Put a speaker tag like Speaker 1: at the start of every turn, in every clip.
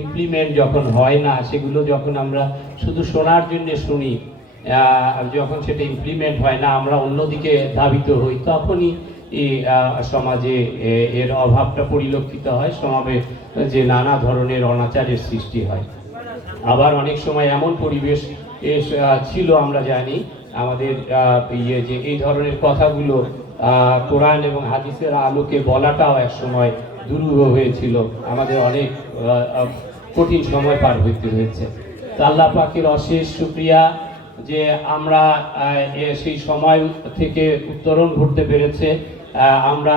Speaker 1: Implement যখন হয় না, সেগুলো যখন আমরা শুধু শোনার জন্য শুনি যখন সেটা ইমপ্লিমেন্ট হয় না, আমরা অন্যদিকে ধাবিত হই, তখনই সমাজে এর অভাবটা পরিলক্ষিত হয় সমাজে যে নানা ধরনের অনাচারের সৃষ্টি হয়। আবার অনেক সময় এমন পরিবেশ ছিল, আমরা জানি, আমাদের ইয়ে যে এই ধরনের কথাগুলো কোরআন এবং হাদিসের আলোকে বলাটাও এক সময় দুরূহ হয়েছিল। আমাদের অনেক কঠিন সময় পার হইতে হয়েছে। আল্লাহ পাকের অশেষ শুক্রিয়া যে আমরা সেই সময় থেকে উত্তরণ ঘটতে পেরেছে। আমরা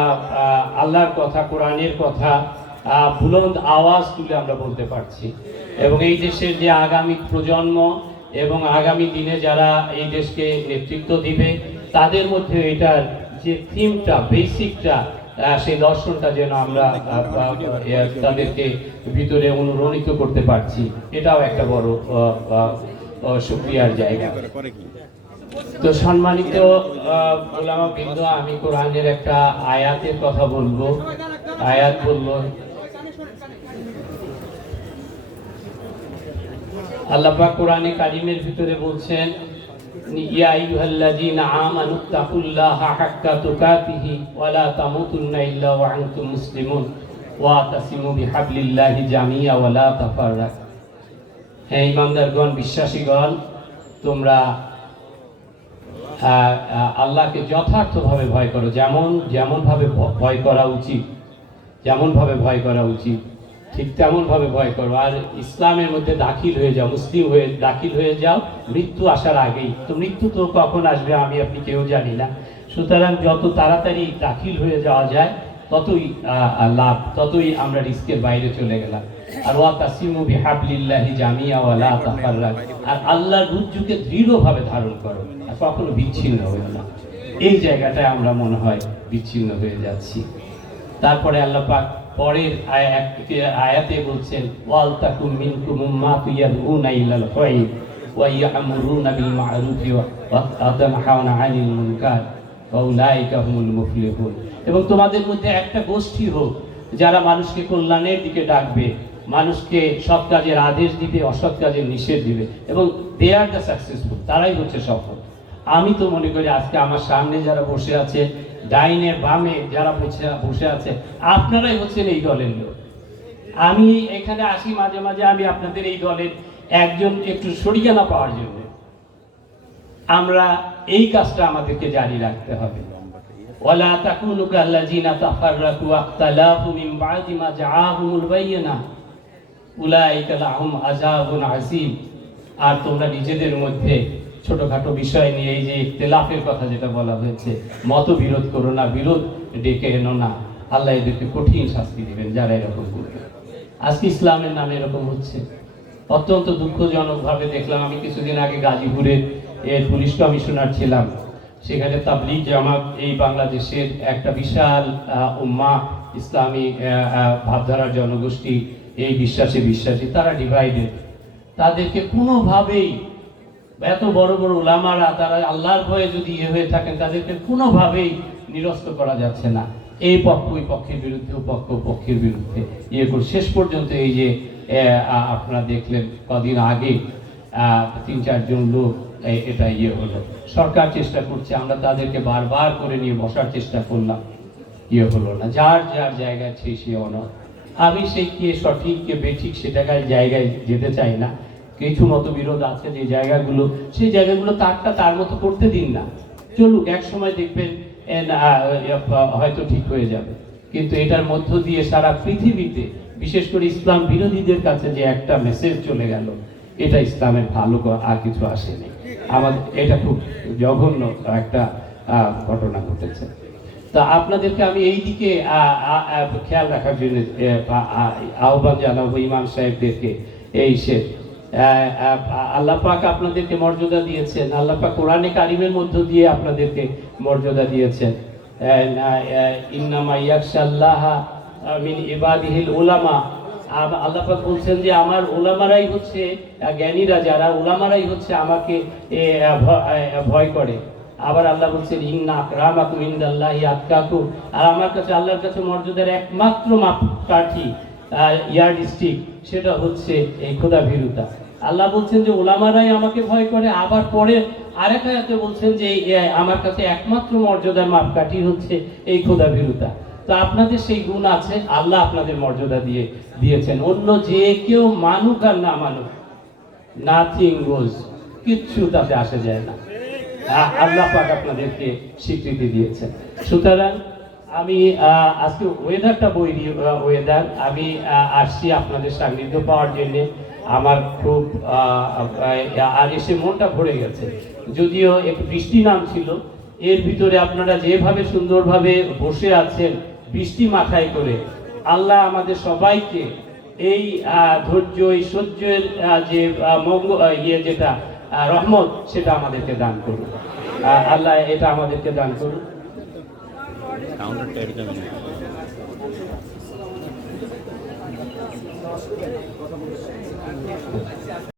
Speaker 1: আল্লাহর কথা, কোরআনের কথা বুলন্দ আওয়াজ তুলে আমরা বলতে পারছি। এবং এই দেশের যে আগামী প্রজন্ম এবং আগামী দিনে যারা এই দেশকে নেতৃত্ব দিবে, তাদের মধ্যে এটার যে থিমটা বেসিকটা সেই দর্শনটা যেন আমরা তাদেরকে ভিতরে অনুরণিত করতে পারছি, এটাও একটা বড় শুক্রিয়ার জায়গা। তো সম্মানিত ওলামা বৃন্দ আমি কোরআনের একটা আয়াতের কথা বলব। আয়াত বলব আল্লাহ কোরআনে কারিমের ভিতরে বলছেন ইয়া আইয়ুহাল্লাযীনা আমানু তাকুল্লাহা হাক্কা তুকাতিহি ওয়া লা তামুতুন্না ইল্লা ওয়া আনতুম মুসলিমুন ওয়া তাসিমু বিহাবলিল্লাহি জামিয়া ওয়া লা তাফাররাক। হে ইমানদারগণ, বিশ্বাসীগণ, তোমরা আল্লাহকে যথার্থভাবে ভয় করো। যেমন, যেমনভাবে ভয় করা উচিত, যেমনভাবে ভয় করা উচিত। ঠিক তেমনভাবে ভয় করো। আর ইসলামের মধ্যে দাখিল হয়ে যাও, মুসলিম হয়ে দাখিল হয়ে যাও, মৃত্যু আসার আগেই। তো মৃত্যু তো কখন আসবে আমি, আপনি কেউ জানি না। সুতরাং যত তাড়াতাড়ি দাখিল হয়ে যাওয়া যায়, ততই লাভ, ততই আমরা রিস্কের বাইরে চলে গেলাম। আর ওয়া তাসিমু বিহাবলিল্লাহি জামিয়া ওয়া লা তাফাররাক। আর আল্লাহর রুজ্জুকে দৃঢ়ভাবে ধারণ করো। আর কখনো বিচ্ছিন্ন হয়েও না। এই জায়গাটায় আমরা মনে হয় বিচ্ছিন্ন হয়ে যাচ্ছি। তারপরে আল্লাহ পাক পরের আয়াত- বলছেন, ওয়াল তাকুম মিনকুম উম্মাতুন ইয়াদউনা ইলাল খায়র ওয়া ইয়া'মুরুনা বিল মা'রুফি ওয়া ইয়ানহাউনা 'আনিল মুনকার ওয়া হুমুল মুফলিহুন। এবং তোমাদের মধ্যে একটা গোষ্ঠী হোক, যারা মানুষকে কল্যাণের দিকে ডাকবে, মানুষকে সৎ কাজের আদেশ দিবে, অসৎ কাজের নিষেধ দিবে, এবং দে আর দ্য সাকসেসফুল তারাই হচ্ছে সফল। আমি তো মনে করি আজকে আমার সামনে যারা বসে আছে, ডাইনে বামে যারা বসে বসে আছে, আপনারাই হচ্ছেন এই দলের লোক। আমি এখানে আসি মাঝে মাঝে, আমি আপনাদের এই দলের একজন একটু সরিয়ানা পাওয়ার জন্য। আমরা এই কাজটা আমাদেরকে জারি রাখতে হবে। ওয়ালা তাকুনু কাল্লাযিনা তাফাররাকু ওয়াখতালাফু মিন বা'দি মা জাআহুমুল বায়িনা উলাইকা লাহুম আযাবুন আযীম। আর তোমরা নিজেদের মধ্যে ছোটখাটো বিষয় নিয়ে এই যে ইখতিলাফের কথা যেটা বলা হয়েছে, মতবিরোধ করো না, বিরোধ ডেকে এনো না। আল্লাহ এদেরকে কঠিন শাস্তি দেবেন যারা এরকম করবে। আজকে ইসলামের নামে এরকম হচ্ছে। অত্যন্ত দুঃখজনকভাবে দেখলাম, আমি কিছুদিন আগে গাজীপুরের এর পুলিশ কমিশনার ছিলাম। সেখানে তাবলিগ জামাত এই বাংলাদেশের একটা বিশাল উম্মা, ইসলামী ভাবধারার জনগোষ্ঠী, এই বিশ্বাসে বিশ্বাসী, তারা ডিভাইডেড তাদেরকে কোনোভাবেই এত বড় বড় ওলামারা তারা আল্লাহর ভয়ে যদি ইয়ে হয়ে থাকেন, তাদেরকে কোনোভাবেই নিরস্ত করা যাচ্ছে না। এই পক্ষ, ওই পক্ষের বিরুদ্ধে পক্ষ পক্ষের বিরুদ্ধে। ইয়ে করে শেষ পর্যন্ত এই যে আপনারা দেখলেন কদিন আগে তিন চারজন লোক এটা ইয়ে হলো। সরকার চেষ্টা করছে, আমরা তাদেরকে বারবার করে নিয়ে বসার চেষ্টা করলাম। ইয়ে হলো না। যার যার জায়গা সেই সে অনর আমি সেই কে সঠিক, কে বেঠিক সেটাকার জায়গায় যেতে চাই না। কিছু মতবিরোধ আছে যে জায়গাগুলো সেই জায়গাগুলো তারটা তার মতো করতে দিন না। চলুক এক সময় দেখবেন হয়তো ঠিক হয়ে যাবে। কিন্তু এটার মধ্য দিয়ে সারা পৃথিবীতে বিশেষ করে ইসলাম বিরোধীদের কাছে যে একটা মেসেজ চলে গেল এটা ইসলামের ভালো আর কিছু আসেনি। আমাদের এটা খুব জঘন্য একটা ঘটনা ঘটেছে। তা আপনাদেরকে আমি এই দিকে খেয়াল রাখার জন্য আহ, আহ, আহ, আহ্বান জানাব ইমাম সাহেবদেরকে এই সে আল্লাহ পাক আপনাদেরকে মর্যাদা দিয়েছেন। আল্লাহ পাক কোরআনে কারিমের মধ্য দিয়ে আপনাদেরকে মর্যাদা দিয়েছেন। ইন্নামা ইয়াকশাল্লাহ মিন ইবাদিহিল আম- আল্লাহ পাক বলছেন যে, আমার ওলামারাই হচ্ছে জ্ঞানীরা যারা ওলামারাই হচ্ছে আমাকে ভয় করে। আবার আল্লাহ বলছেন, ইন্না আকরামাকুম ইনদাল্লাহি আতকাকুম। আর আমার কাছে, আল্লাহর কাছে মর্যাদার একমাত্র মাপকাঠি স্টিক সেটা হচ্ছে এই খোদা ভীরুতা আল্লাহ বলছেন যে, ওলামারাই আমাকে ভয় করে, আবার পরে আরেক আয়াতে বলছেন যে আমার কাছে একমাত্র মর্যাদার মাপকাঠি হচ্ছে এই খোদা ভীরুতা তো আপনাদের সেই গুণ আছে, আল্লাহ আপনাদের মর্যাদা দিয়ে দিয়েছেন। অন্য যে কেউ মানুক আর না মানুক নাথিং গোজ কিচ্ছু তাতে আসে যায় না। আল্লাহ পাক আপনাদেরকে স্বীকৃতি দিয়েছেন। সুতরাং আমি আজকে ওয়েদারটা বৈরি ওয়েদার আমি আসছি আপনাদের সান্নিধ্য পাওয়ার জন্যে। আমার খুব আর এসে মনটা ভরে গেছে। যদিও একটু বৃষ্টি নামছিল, এর ভিতরে আপনারা যেভাবে সুন্দরভাবে বসে আছেন, বৃষ্টি মাথায় করে, আল্লাহ আমাদের সবাইকে এই ধৈর্য, এই সহ্যের যে মঙ্গ ইয়ে যেটা রহমত, সেটা আমাদেরকে দান করুন। আল্লাহ এটা আমাদেরকে দান করুন।
Speaker 2: কাউন্টারটা এরকম.